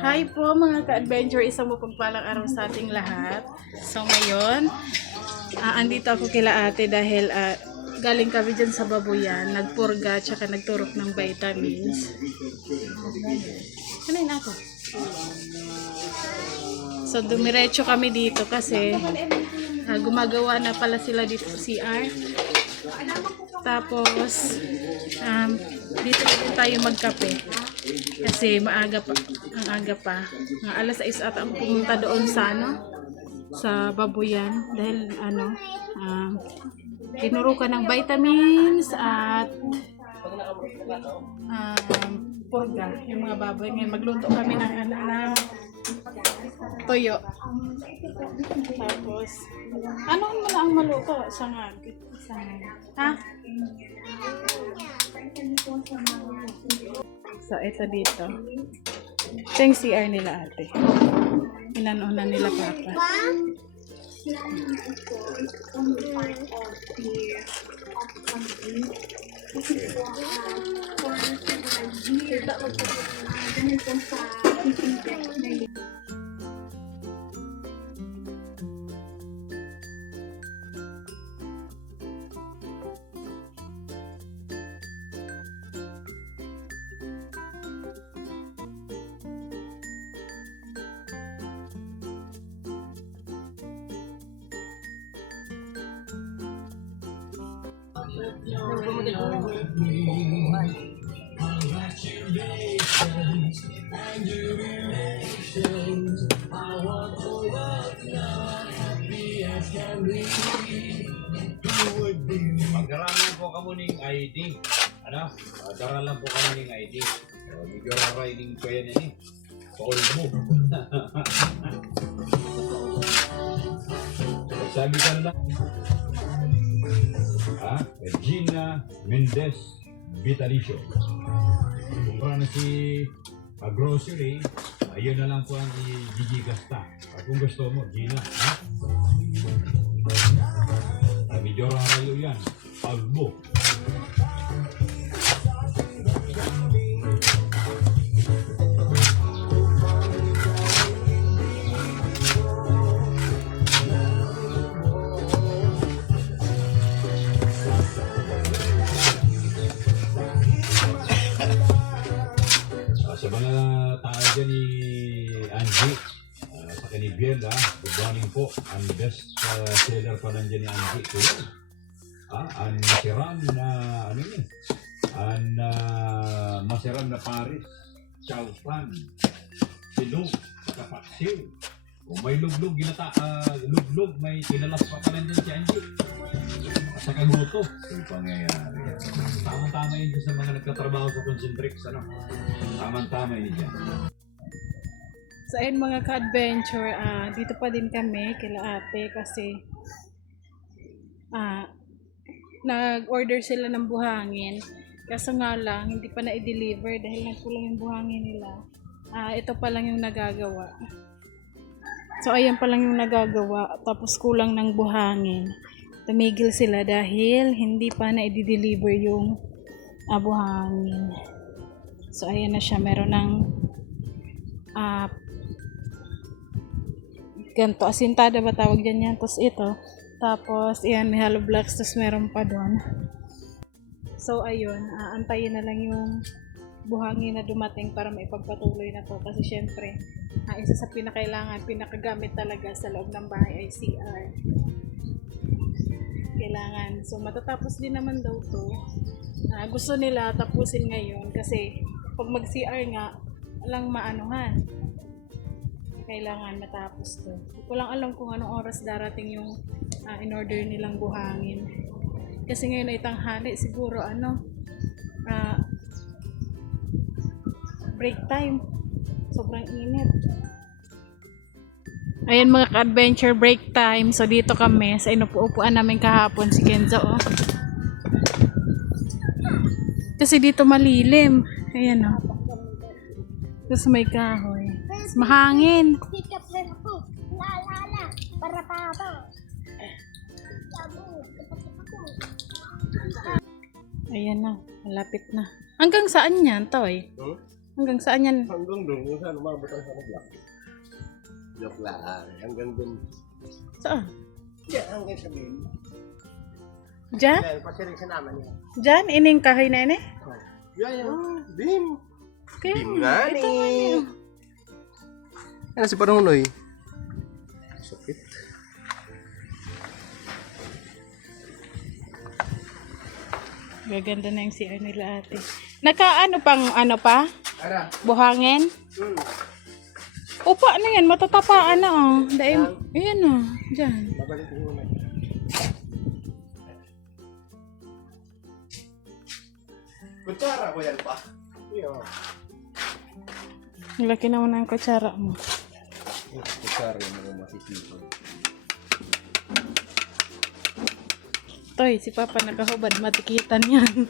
Hi po mga ka-adventure, isang mapagpalang araw sa ating lahat. So ngayon, andito ako kila ate dahil galing kami dyan sa babuyan, nagpurga tsaka nagturok ng vitamins. Kanin ako. So dumiretso kami dito kasi gumagawa na pala sila dito sa CR. Tapos dito din tayo magkape. Kasi maaga pa, ang aga pa. Ng alas 6 at ang pumunta doon sa sa babuyan dahil tinurukan ng vitamins at purga yung mga baboy. Ngayon magluto kami ng toyo. Tapos ano mo na ang maluto? Sangag. Ha? So, ito dito. Ito yung CR nila ate. Inanunan nila papa. Magdaralan po kamo ning ID. Ano? Magdaralan po kamo ning ID. Medyo riding ko yan eh. Paul mo. Sabi ka na lang. Regina Mendez Vitalicio. Kung na si grocery, ayun na lang po ang i-gigasta. At kung gusto mo, Gina. Medyo rayo yan. Pagbo. Sa mga tao dyan ni Angie, sa Canibiel, good morning po. Ang best seller pa lang dyan ni Angie. So, ang masiram na, ano yun? Ang masiram na Paris, chow pan, silog, kapaksiw. Kung may luglog, luglog, may tinalas pa pa lang dyan si Angie. Sa kaguto. Yung pangyayari. Tama-tama yun sa mga nagkatrabaho sa Concentrix. Tama-tama yun dyan. So ayun mga ka-adventure, dito pa din kami kila ate kasi nag-order sila ng buhangin. Kaso nga lang, hindi pa na-i-deliver dahil nagkulang yung buhangin nila. Ito pa lang yung nagagawa. So ayan pa lang yung nagagawa, tapos kulang ng buhangin. Tumigil sila dahil hindi pa na i-deliver yung buhangin. So ayan na siya, meron ng ganto, asintada ba tawag dyan yan, tapos ito, tapos ayan may hollow blocks, tapos meron pa doon. So ayun, antayin na lang yung buhangin na dumating para maipagpatuloy na to kasi syempre isa sa pinakagamit talaga sa loob ng bahay ay CR. Kailangan. So matatapos din naman daw to. Gusto nila tapusin ngayon kasi pag mag-CR nga walang maanuhan. Kailangan matapos to. Hindi ko lang alam kung anong oras darating yung in-order nilang buhangin. Kasi ngayon ay tanghali siguro break time. Sobrang init. Ayan mga ka-adventure, break time. So dito kami sa inuupuan namin kahapon si Kenzo. Kasi dito malilim. Ayan o. Tapos may kahoy. Tapos mahangin. Ayan na. Malapit na. Hanggang saan yan, Toy? Hanggang saan yan? Hanggang doon, kung saan umabot ang sa kabla. Joke lang. Hanggang doon. Saan? Diyan, hanggang sa bin. Diyan? Yan, pasiring sa naman yan. Diyan? Ining kahoy na ini? Yan, yan. Bim. Kaya, Bim nga ito nga ni. yun. Ano si Panunoy? Sakit. Gaganda na yung CR nila ate. Naka ano pa? Ara. Buhangin? Upa na yan, matatapaan na oh. Dahil, ayan oh, dyan. Babalik ko muna. Kutsara ko yan pa. Iyo. Ang laki naman ang kutsara mo. Kutsara yung mga masisipon. Toy, si Papa nakahubad, matikitan yan.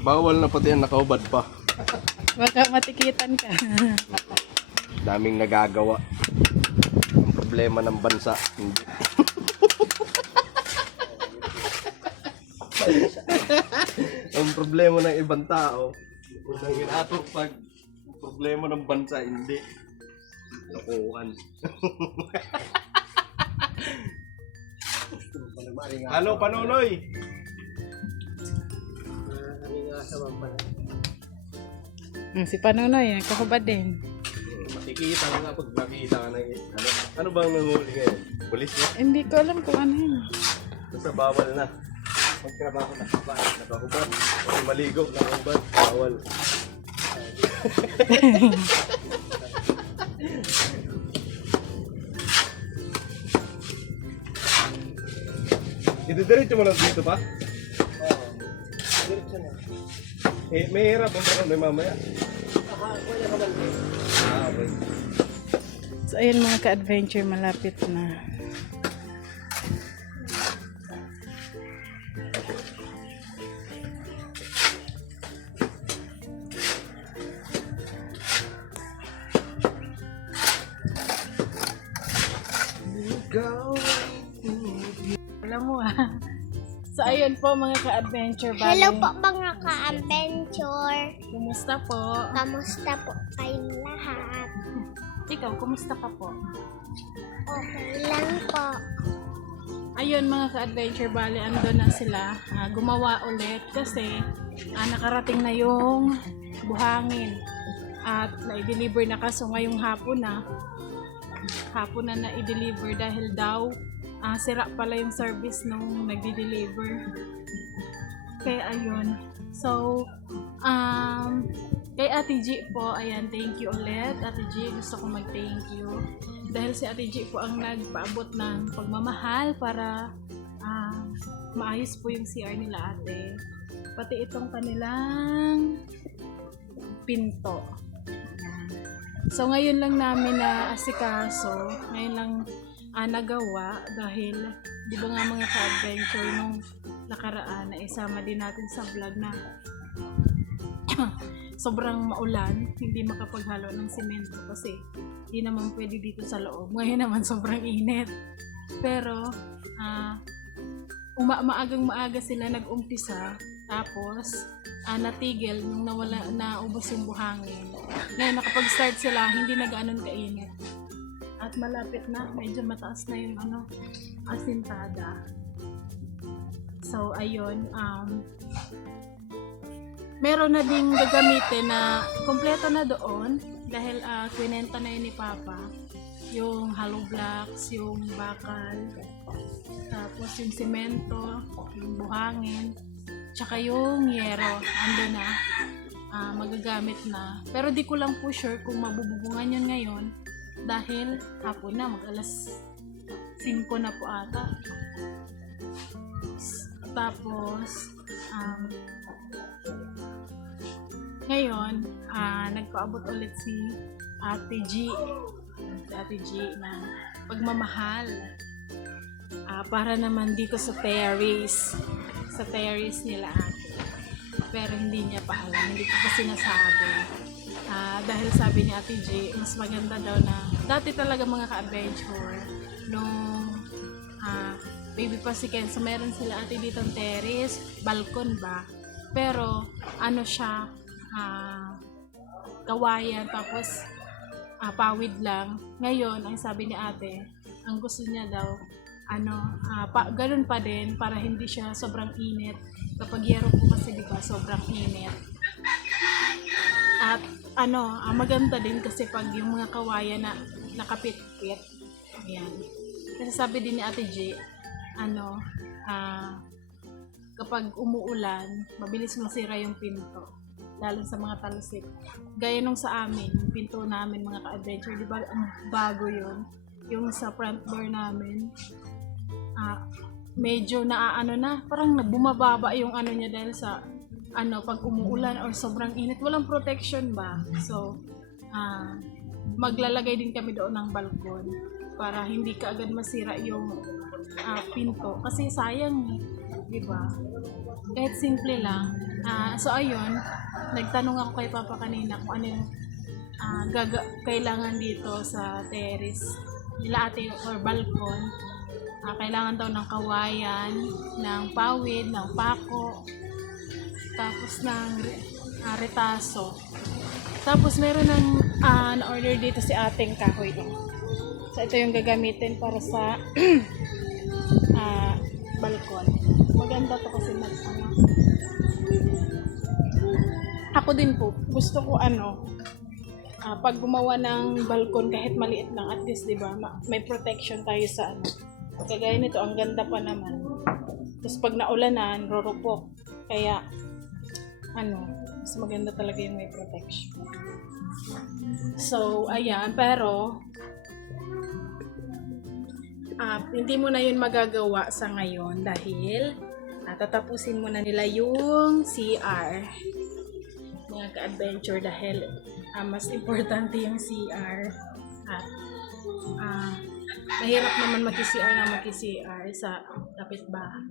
Bawal na pati yan, nakaubad pa. Baka matikitan ka. Daming nagagawa. Ang problema ng bansa. Hindi. Ang problema ng ibang tao. Unang inatok pag problema ng bansa, hindi. Lokohan. Halo, Panunoy! Si Panonoy, nakahubad din. Makikita ka nga pag makikita ka ng ano bang nanghuli ngayon? Pulis na? Hindi ko alam kung ano yun. Basta bawal na. Magtrabaho na nakahubad. Kasi maligo, nakahubad. Bawal. Diretso mo lang dito pa? Oo. Diretso na. Eh, may hirap ang parang may mamaya. Wala ka man. Okay. So ayun mga ka-adventure, malapit na. Alam mo ah. So ayun po mga ka-adventure. Hello bali- po mga ka-adventure. Kumusta po? Kamusta po kayong lahat? Ikaw, kumusta ka po? Okay lang po. Ayun mga ka-adventure, bali ando na sila. Gumawa ulit kasi nakarating na yung buhangin. At na-deliver na kaso ngayong hapon na na-deliver dahil daw sira pala yung service nung nagdi-deliver. Kaya ayun. So, kay Ate G po, ayan, thank you ulit. Ate G, gusto ko mag-thank you. Dahil si Ate G po ang nagpaabot ng pagmamahal para maayos po yung CR nila ate. Pati itong kanilang pinto. Ayan. So, ngayon lang namin na asikaso, ngayon lang nagawa dahil di ba nga mga ka-adventure nung nakaraan na isama din natin sa vlog na sobrang maulan, hindi makapaghalo ng simento kasi di naman pwede dito sa loob. Ngayon naman sobrang init. Pero maagang-maaga sila nag-umpisa tapos natigil nung naubos yung buhangin. Ngayon nakapag-start sila, hindi na gano'n kainit. At malapit na, medyo mataas na yung asintada. So ayun, meron na ding gagamitin na kompleto na doon dahil kwinenta na yun ni Papa yung hollow blocks, yung bakal, tapos yung semento, yung buhangin, tsaka yung yero, ando na, magagamit na. Pero di ko lang po sure kung mabubungan yun ngayon dahil hapon na, mag-alas 5 na po ata. Tapos ngayon nagpaabot ulit si Ate G na pagmamahal para naman dito sa terrace nila ate. Pero hindi niya pa alam, hindi ko pa sinasabi. Dahil sabi ni Ate G, mas maganda daw na dati talaga mga ka-adventure nung baby pa si Ken, so meron sila ate ditong terrace, balkon ba, pero ano siya, kawayan, tapos pawid lang. Ngayon, ang sabi ni ate, ang gusto niya daw, ganun pa din para hindi siya sobrang init. Kapag yero po kasi di ba sobrang init. At maganda din kasi pag yung mga kawayan na nakapit-pit. Ayan. Kasi sabi din ni Ate G, kapag umuulan, mabilis masira yung pinto. Lalo sa mga talsik. Gaya nung sa amin, yung pinto namin mga ka-adventure, di ba ang bago yun? Yung sa front door namin, medyo parang bumababa yung niya dahil sa pag umuulan or sobrang init, walang protection ba? So, maglalagay din kami doon ng balkon para hindi kaagad masira yung pinto. Kasi sayang, di ba? Kahit simple lang. So, ayun, nagtanong ako kay Papa kanina kung ano yung kailangan dito sa terrace nila ate or balkon. Kailangan daw ng kawayan, ng pawid, ng pako, tapos ng retaso. Tapos meron ng na-order dito si ating kahoy. So ito yung gagamitin para sa balkon. Maganda to kasi ako din po, gusto ko pag gumawa ng balkon kahit maliit lang, at least 'di ba, may protection tayo sa kagaya nito, ang ganda pa naman. Tapos pag naulanan, rurupok. Kaya mas maganda talaga yung may protection. So, ayan, pero hindi mo na yun magagawa sa ngayon dahil tatapusin mo na nila yung CR. Mga ka-adventure, dahil mas importante yung CR. At mahirap naman mag-CR sa kapitbahay.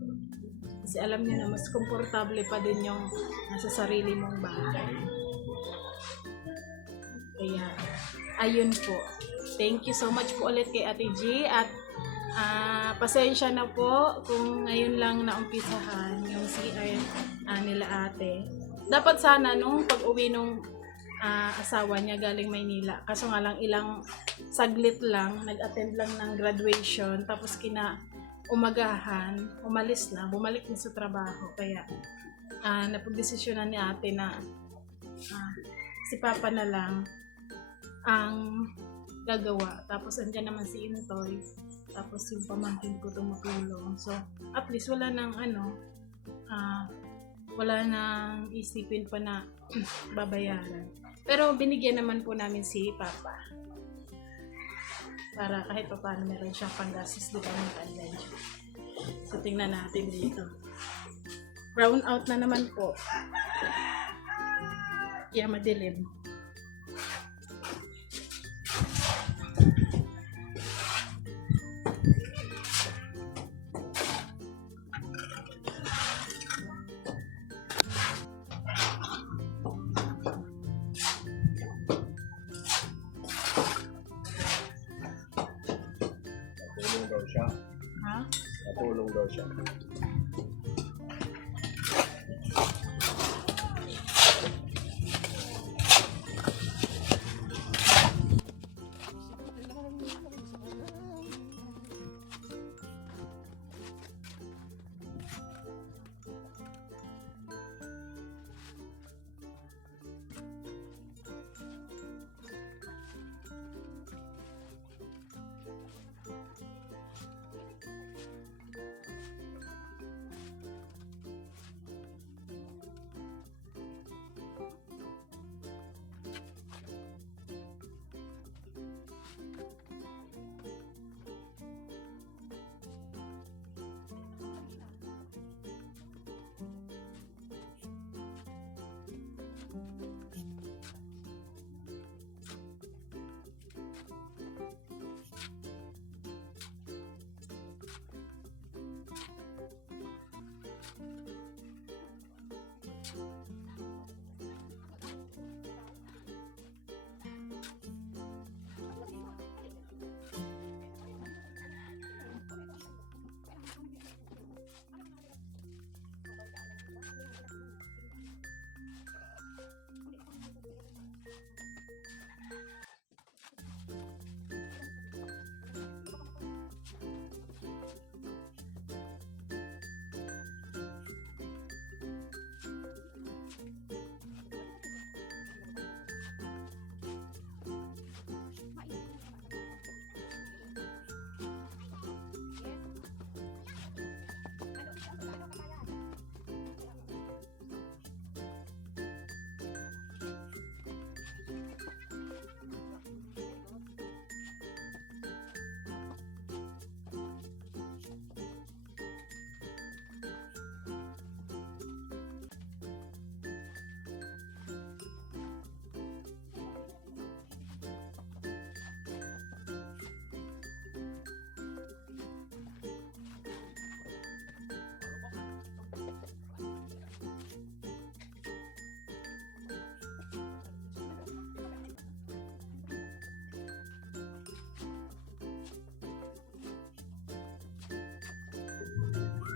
Kasi alam niyo na, mas komportable pa din yung nasa sarili mong bahay. Kaya, ayun po. Thank you so much po ulit kay Ate G. At pasensya na po kung ngayon lang naumpisahan yung CR nila ate. Dapat sana nung pag-uwi nung asawa niya galing Maynila. Kaso nga lang ilang saglit lang, nag-attend lang ng graduation, tapos umagahan, umalis na, bumalik na sa trabaho. Kaya napagdesisyonan ni ate na si Papa na lang ang gagawa. Tapos andyan naman si Intoy, tapos yung pamangkin ko tumutulong. So at least wala nang wala nang isipin pa na babayaran. Pero binigyan naman po namin si Papa para kahit pa paano meron siyang panggastos dito ng adventure. So tingnan natin dito. Brown out na naman po. Kaya madilim. Natulong daw siya. Ha? Natulong daw siya.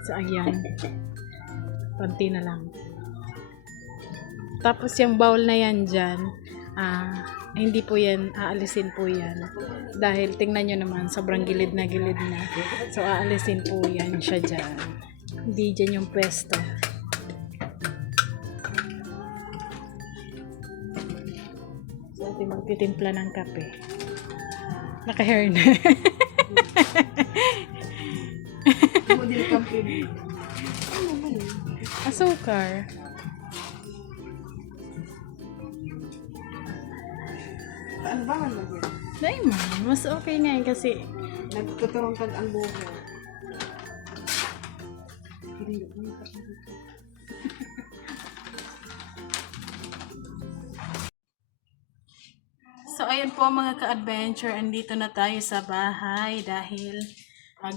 So, ayan. Konti na lang. Tapos yung bowl na yan dyan, hindi po yan, aalisin po yan. Dahil tingnan nyo naman, sobrang gilid na gilid na. So, aalisin po yan siya dyan. Hindi dyan yung pwesto. So, ate magtitimpla ng kape. Naka-hair na. Asukar. Ano ba man lagyan? Dahil man, mas okay nga yun kasi Nagtuturong kag ang buho. so, ayun po mga ka-adventure, andito na tayo sa bahay dahil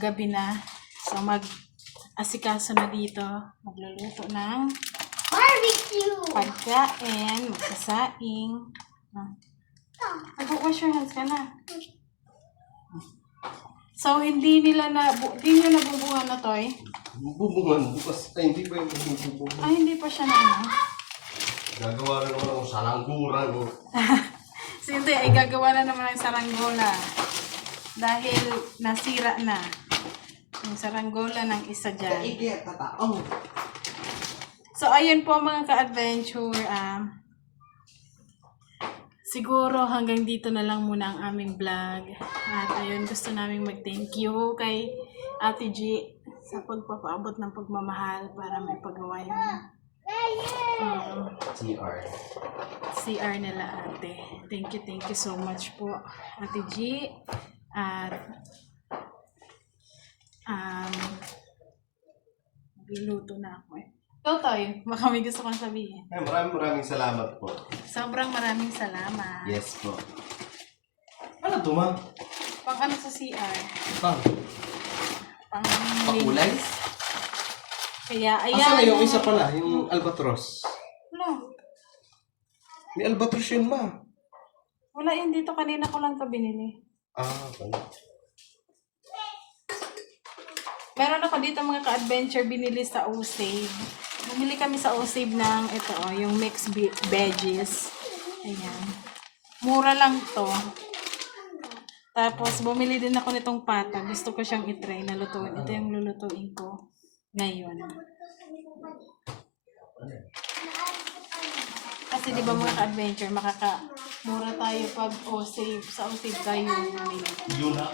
gabi na. So, mag-asikaso na dito. Magluluto ng Barbecue! pagkain, magsasaing. Mag-wash your hands ka na. So, hindi nyo nabubungan na toy? Bubungan, bukas. Ay, hindi pa yung bubungan. Ay, hindi pa siya na ano. Gagawa na naman ako salangguran. So, hindi, ay gagawa na naman ng saranggola. Dahil nasira na. Yung saranggola ng isa dyan. So, ayun po mga ka-adventure. Siguro hanggang dito na lang muna ang aming vlog. At ayun, gusto namin mag-thank you kay Ate G sa pagpapaabot ng pagmamahal para may pagawa yung CR nila ate. Thank you so much po Ate G. At magluluto na ako eh. Ikaw tayo, baka may gusto kong sabihin. Ay, maraming salamat po. Sobrang maraming salamat. Yes po. Ano to, ma? Pang ano sa CR? Pang? Pang Pakulay? linis. Kaya ayan. Asan na yung isa pala? Yung albatros? Wala. May albatros yun, ma. Wala yun dito. Kanina ko lang ito binili. Okay. Meron ako dito mga ka-adventure binili sa O-Save. Bumili kami sa O-Save ng ito, yung mixed veggies. Ayan. Mura lang to. Tapos, bumili din ako nitong pata. Gusto ko siyang itry na lutuin. Ito yung lulutuin ko ngayon. Kasi di ba mga ka-adventure, mura tayo pag O-Save. Sa O-Save tayo bumili. Yun na.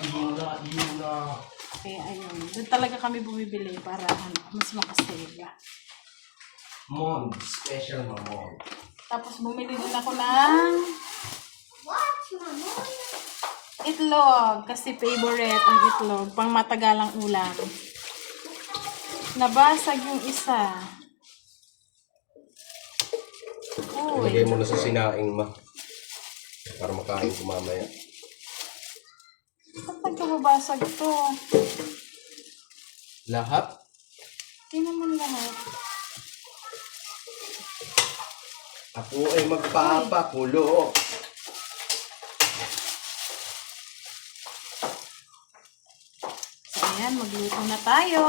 Kaya ayun, doon talaga kami bumibili para mas makasave. Mon. Special na mon. Tapos bumili din ako ng itlog kasi favorite ang itlog, pang matagalang ulam. Nabasag yung isa. Ilagay Uy, mo na sa sinaing, ma. Para makain ko mamaya. ba't nagkababasag to? Lahat? Hindi naman lahat. Ako ay magpapakulo. So, ayan, magluto na tayo.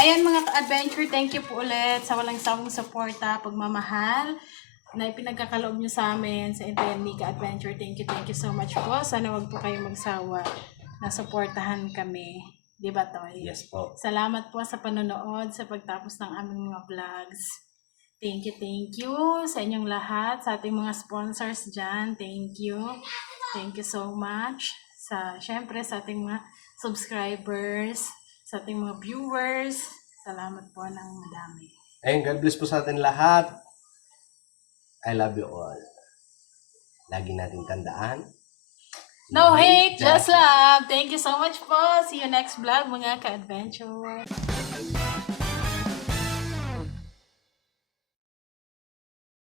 Ayan mga ka-adventure, thank you po ulit sa walang sawang suporta, pagmamahal na ipinagkakaloob nyo sa amin sa Interni Ka-Adventure. Thank you so much po. Sana wag po kayong magsawa na suportahan kami. Di ba, Toy? Yes po. Salamat po sa panonood, sa pagtapos ng aming mga vlogs. Thank you sa inyong lahat, sa ating mga sponsors dyan. Thank you so much. Syempre sa ating mga subscribers, sa ating mga viewers. Salamat po ng madami. Ayun, God bless po sa atin lahat. I love you all. Lagi natin tandaan. No hate, just love. Thank you so much po. See you next vlog mga ka-adventure.